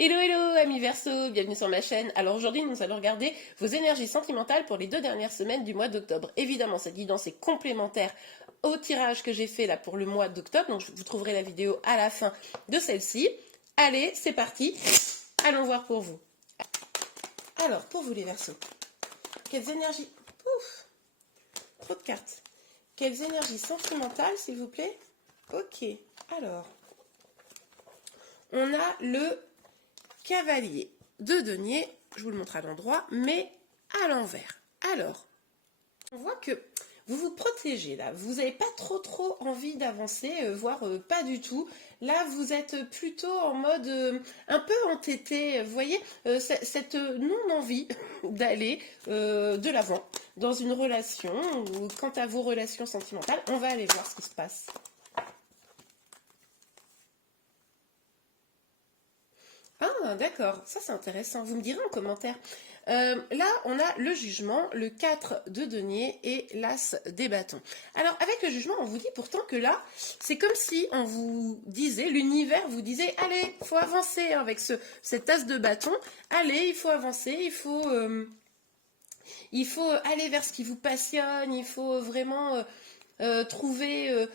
Hello hello amis Verseau, bienvenue sur ma chaîne. Alors aujourd'hui nous allons regarder vos énergies sentimentales pour les 2 dernières semaines du mois d'octobre. Évidemment cette guidance est complémentaire au tirage que j'ai fait là pour le mois d'octobre, donc vous trouverez la vidéo à la fin de celle-ci. Allez, c'est parti, allons voir pour vous. Alors pour vous les Verseaux, quelles énergies... Ouf, trop de cartes. Quelles énergies sentimentales s'il vous plaît? Ok, alors on a le cavalier de denier, je vous le montre à l'endroit, mais à l'envers. Alors, on voit que vous vous protégez là, vous n'avez pas trop envie d'avancer, voire pas du tout. Là, vous êtes plutôt en mode un peu entêté, vous voyez, cette non-envie d'aller de l'avant dans une relation, ou quant à vos relations sentimentales, on va aller voir ce qui se passe. Ah, d'accord, ça c'est intéressant, vous me direz en commentaire. Là, on a le jugement, le 4 de denier et l'as des bâtons. Alors, avec le jugement, on vous dit pourtant que là, c'est comme si on vous disait, l'univers vous disait, allez, il faut avancer avec cet as de bâton, allez, il faut avancer, il faut aller vers ce qui vous passionne, il faut vraiment trouver,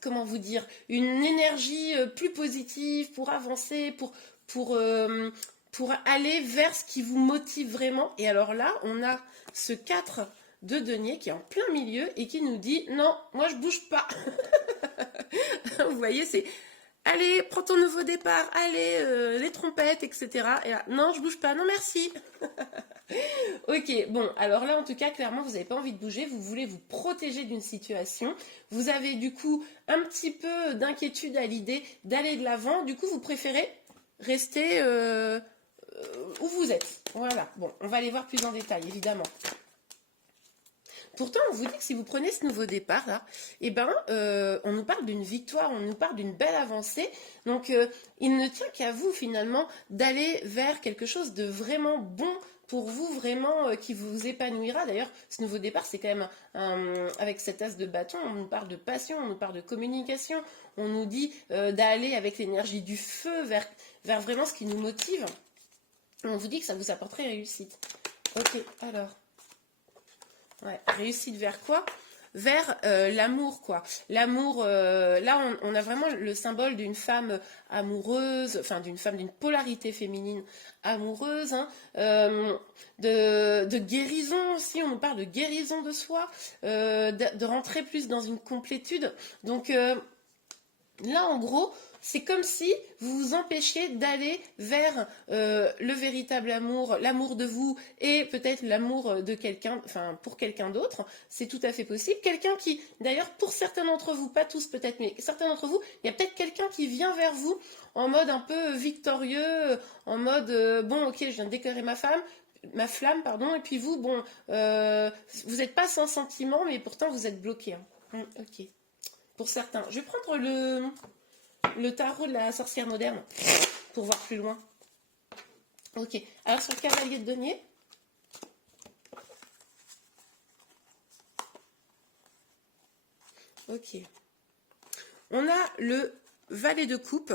comment vous dire, une énergie plus positive pour avancer, pour aller vers ce qui vous motive vraiment. Et alors là, on a ce 4 de denier qui est en plein milieu et qui nous dit non, moi je bouge pas. Vous voyez, c'est allez, prends ton nouveau départ, allez, les trompettes, etc. Et là, non, je bouge pas, non merci. Ok, bon, alors là, en tout cas, clairement, vous n'avez pas envie de bouger, vous voulez vous protéger d'une situation. Vous avez du coup un petit peu d'inquiétude à l'idée d'aller de l'avant. Du coup, vous préférez rester où vous êtes. Voilà, bon, on va aller voir plus en détail, évidemment. Pourtant, on vous dit que si vous prenez ce nouveau départ là, eh ben, on nous parle d'une victoire, on nous parle d'une belle avancée. Donc, il ne tient qu'à vous finalement d'aller vers quelque chose de vraiment bon pour vous, vraiment qui vous épanouira. D'ailleurs, ce nouveau départ, c'est quand même avec cet as de bâton, on nous parle de passion, on nous parle de communication, on nous dit d'aller avec l'énergie du feu vers vraiment ce qui nous motive. On vous dit que ça vous apporterait réussite. Ok, alors. Ouais, réussite vers quoi? Vers l'amour, quoi. L'amour, là, on a vraiment le symbole d'une femme amoureuse, enfin d'une femme d'une polarité féminine amoureuse, hein, de guérison aussi, on nous parle de guérison de soi, de rentrer plus dans une complétude. Donc là, en gros, c'est comme si vous vous empêchiez d'aller vers le véritable amour, l'amour de vous et peut-être l'amour de quelqu'un, enfin pour quelqu'un d'autre. C'est tout à fait possible. Quelqu'un qui, d'ailleurs, pour certains d'entre vous, pas tous peut-être, mais certains d'entre vous, il y a peut-être quelqu'un qui vient vers vous en mode un peu victorieux, en mode bon, ok, je viens de déclarer ma flamme, pardon, et puis vous, bon, vous n'êtes pas sans sentiment, mais pourtant vous êtes bloqué. Hein. Ok. Pour certains. Je vais prendre le tarot de la sorcière moderne pour voir plus loin. Ok. Alors sur le cavalier de denier. Ok. On a le valet de coupe.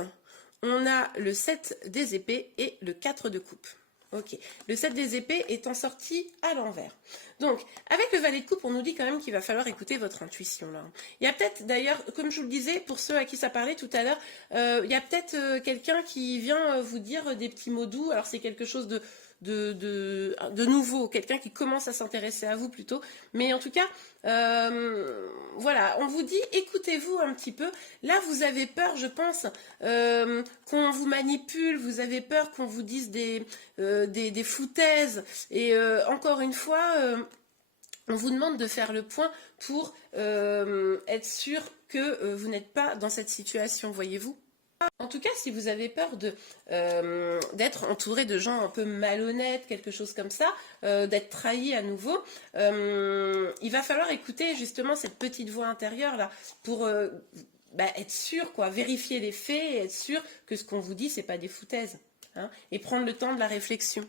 On a le 7 des épées et le 4 de coupe. Ok. Le 7 des épées étant sorti à l'envers. Donc, avec le valet de coupe, on nous dit quand même qu'il va falloir écouter votre intuition. Là. Il y a peut-être, d'ailleurs, comme je vous le disais, pour ceux à qui ça parlait tout à l'heure, il y a peut-être quelqu'un qui vient vous dire des petits mots doux. Alors, c'est quelque chose de nouveau, quelqu'un qui commence à s'intéresser à vous plutôt. Mais en tout cas, voilà, on vous dit, écoutez-vous un petit peu. Là, vous avez peur, je pense, qu'on vous manipule, vous avez peur qu'on vous dise des foutaises. Et encore une fois, on vous demande de faire le point pour être sûr que vous n'êtes pas dans cette situation, voyez-vous. En tout cas, si vous avez peur d'être entouré de gens un peu malhonnêtes, quelque chose comme ça, d'être trahi à nouveau, il va falloir écouter justement cette petite voix intérieure là pour être sûr, quoi, vérifier les faits et être sûr que ce qu'on vous dit, c'est pas des foutaises. Hein, et prendre le temps de la réflexion.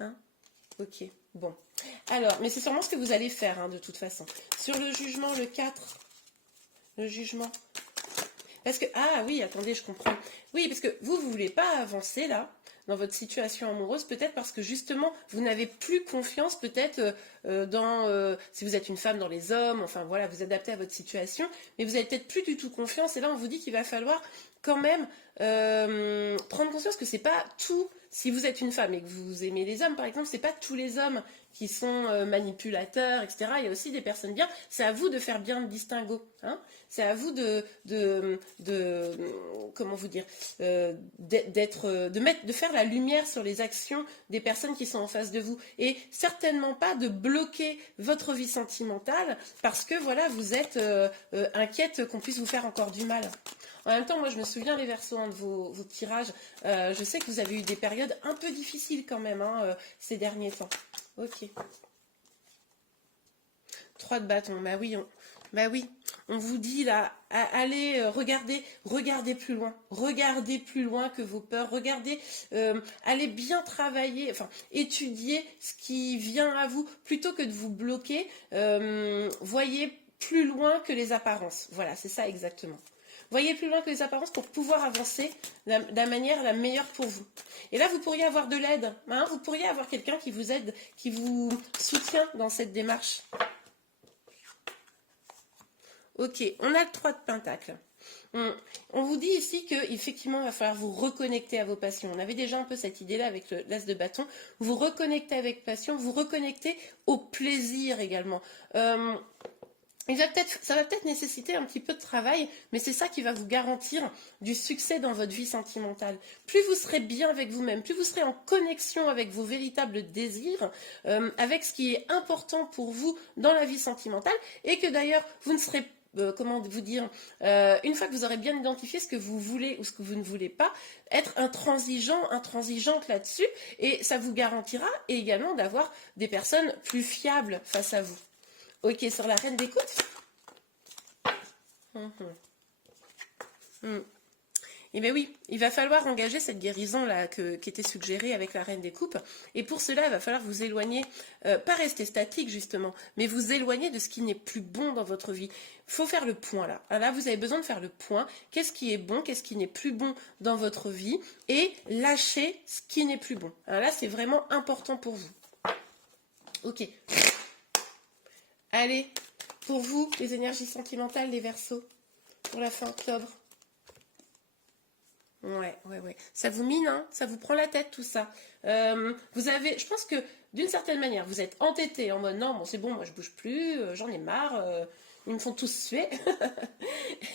Hein. Ok, bon. Alors, mais c'est sûrement ce que vous allez faire, hein, de toute façon. Sur le jugement, le 4, le jugement. Parce que, ah oui, attendez, je comprends. Oui, parce que vous voulez pas avancer là, dans votre situation amoureuse, peut-être parce que justement, vous n'avez plus confiance, peut-être si vous êtes une femme, dans les hommes, enfin voilà, vous adaptez à votre situation, mais vous n'avez peut-être plus du tout confiance, et là on vous dit qu'il va falloir quand même prendre conscience que c'est pas tout. Si vous êtes une femme et que vous aimez les hommes, par exemple, c'est pas tous les hommes qui sont manipulateurs, etc. Il y a aussi des personnes bien. C'est à vous de faire bien le distinguo. Hein. C'est à vous comment vous dire, de faire la lumière sur les actions des personnes qui sont en face de vous. Et certainement pas de bloquer votre vie sentimentale parce que voilà, vous êtes inquiète qu'on puisse vous faire encore du mal. En même temps, moi, je me souviens, les Verseaux, de vos tirages. Je sais que vous avez eu des périodes un peu difficiles quand même ces derniers temps. Ok. 3 de bâton. Bah oui, on vous dit là, allez, regardez plus loin. Regardez plus loin que vos peurs. Regardez, allez bien travailler, enfin, étudier ce qui vient à vous. Plutôt que de vous bloquer, voyez plus loin que les apparences. Voilà, c'est ça exactement. Voyez plus loin que les apparences pour pouvoir avancer de la manière la meilleure pour vous. Et là, vous pourriez avoir de l'aide. Hein, vous pourriez avoir quelqu'un qui vous aide, qui vous soutient dans cette démarche. Ok, on a le 3 de Pentacle. On vous dit ici qu'effectivement, il va falloir vous reconnecter à vos passions. On avait déjà un peu cette idée-là avec l'As de bâton. Vous reconnectez avec passion, vous reconnectez au plaisir également. Ça va peut-être nécessiter un petit peu de travail, mais c'est ça qui va vous garantir du succès dans votre vie sentimentale. Plus vous serez bien avec vous-même, plus vous serez en connexion avec vos véritables désirs, avec ce qui est important pour vous dans la vie sentimentale, et que d'ailleurs, vous ne serez comment vous dire, une fois que vous aurez bien identifié ce que vous voulez ou ce que vous ne voulez pas, être intransigeante là-dessus, et ça vous garantira également d'avoir des personnes plus fiables face à vous. Ok, sur la reine d'écoute. Eh bien oui, il va falloir engager cette guérison-là qui était suggérée avec la reine des coupes. Et pour cela, il va falloir vous éloigner, pas rester statique justement, mais vous éloigner de ce qui n'est plus bon dans votre vie. Il faut faire le point là. Là, vous avez besoin de faire le point. Qu'est-ce qui est bon, qu'est-ce qui n'est plus bon dans votre vie, et lâcher ce qui n'est plus bon. Alors là, c'est vraiment important pour vous. Ok. Allez, pour vous, les énergies sentimentales, les Verseaux, pour la fin octobre. Ouais. Ça vous mine, hein, ça vous prend la tête, tout ça. Je pense que d'une certaine manière, vous êtes entêté en mode non, bon, c'est bon, moi je bouge plus, j'en ai marre, ils me font tous suer.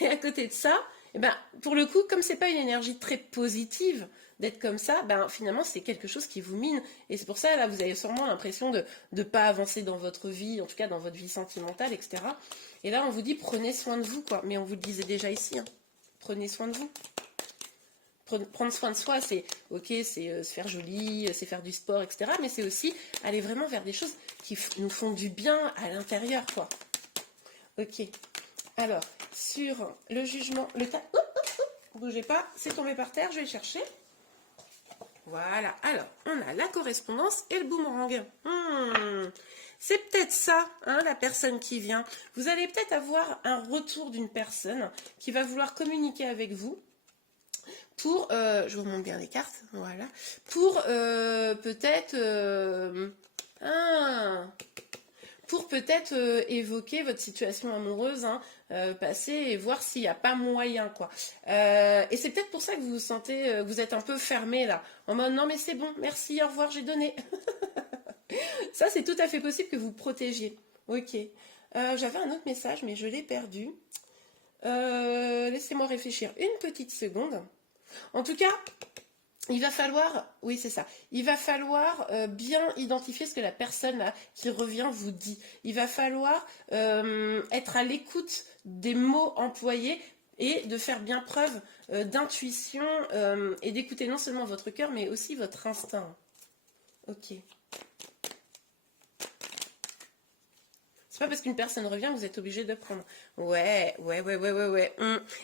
Et à côté de ça, eh ben, pour le coup, comme c'est pas une énergie très positive d'être comme ça, ben, finalement, c'est quelque chose qui vous mine. Et c'est pour ça, là, vous avez sûrement l'impression de ne pas avancer dans votre vie, en tout cas dans votre vie sentimentale, etc. Et là, on vous dit, prenez soin de vous, quoi. Mais on vous le disait déjà ici, hein. Prenez soin de vous. Prendre soin de soi, c'est ok, c'est se faire joli, c'est faire du sport, etc. Mais c'est aussi aller vraiment vers des choses qui nous font du bien à l'intérieur, quoi. Ok. Alors, sur le jugement, bougez pas, c'est tombé par terre, je vais le chercher. Voilà. Alors, on a la correspondance et le boomerang. C'est peut-être ça, hein, la personne qui vient. Vous allez peut-être avoir un retour d'une personne qui va vouloir communiquer avec vous. Pour, je vous montre bien les cartes, voilà, pour peut-être évoquer votre situation amoureuse passée et voir s'il n'y a pas moyen, quoi. Et c'est peut-être pour ça que vous vous sentez, vous êtes un peu fermé là, en mode non mais c'est bon, merci, au revoir, j'ai donné. Ça c'est tout à fait possible que vous protégiez. Ok. J'avais un autre message mais je l'ai perdu. Laissez-moi réfléchir une petite seconde. En tout cas, il va falloir, oui c'est ça, il va falloir bien identifier ce que la personne là, qui revient vous dit. Il va falloir être à l'écoute des mots employés et de faire bien preuve d'intuition et d'écouter non seulement votre cœur mais aussi votre instinct. Ok. C'est pas parce qu'une personne revient que vous êtes obligé de prendre. Ouais.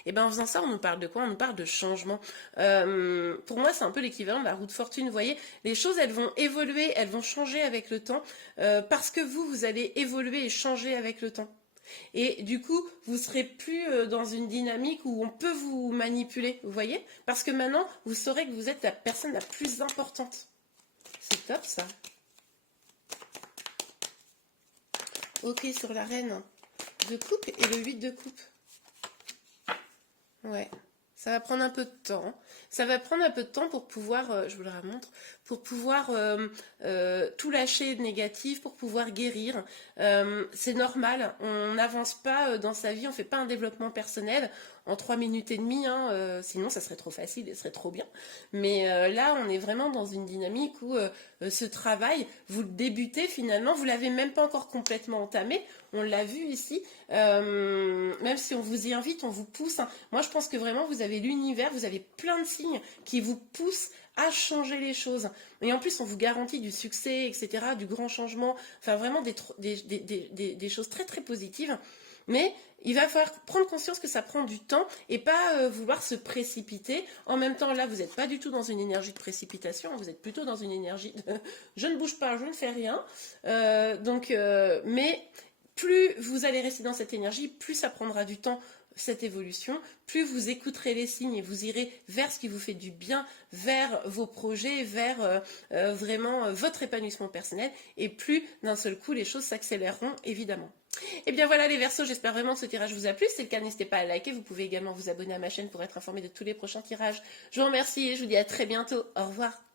Et ben en faisant ça, on nous parle de quoi? On nous parle de changement. Pour moi, c'est un peu l'équivalent de la roue de fortune. Vous voyez, les choses, elles vont évoluer, elles vont changer avec le temps, parce que vous allez évoluer et changer avec le temps. Et du coup, vous serez plus dans une dynamique où on peut vous manipuler, vous voyez? Parce que maintenant, vous saurez que vous êtes la personne la plus importante. C'est top ça. Ok, sur la reine de coupe et le 8 de coupe. Ouais, ça va prendre un peu de temps. Ça va prendre un peu de temps pour pouvoir, je vous le remontre, pour pouvoir tout lâcher de négatif, pour pouvoir guérir. C'est normal, on n'avance pas dans sa vie, on ne fait pas un développement personnel en 3 minutes et demie, hein, sinon ça serait trop facile et ce serait trop bien. Mais là, on est vraiment dans une dynamique où ce travail, vous le débutez finalement, vous l'avez même pas encore complètement entamé, on l'a vu ici, même si on vous y invite, on vous pousse, hein. Moi, je pense que vraiment, vous avez l'univers, vous avez plein de signes qui vous poussent à changer les choses. Et en plus, on vous garantit du succès, etc., du grand changement, enfin vraiment des choses très très positives. Mais il va falloir prendre conscience que ça prend du temps et pas vouloir se précipiter. En même temps, là, vous n'êtes pas du tout dans une énergie de précipitation, vous êtes plutôt dans une énergie de je ne bouge pas, je ne fais rien. Mais plus vous allez rester dans cette énergie, plus ça prendra du temps, cette évolution, plus vous écouterez les signes et vous irez vers ce qui vous fait du bien, vers vos projets, vers vraiment votre épanouissement personnel, et plus d'un seul coup les choses s'accéléreront évidemment. Et bien voilà les Verseaux, j'espère vraiment que ce tirage vous a plu. Si c'est le cas, n'hésitez pas à liker. Vous pouvez également vous abonner à ma chaîne pour être informé de tous les prochains tirages. Je vous remercie et je vous dis à très bientôt. Au revoir.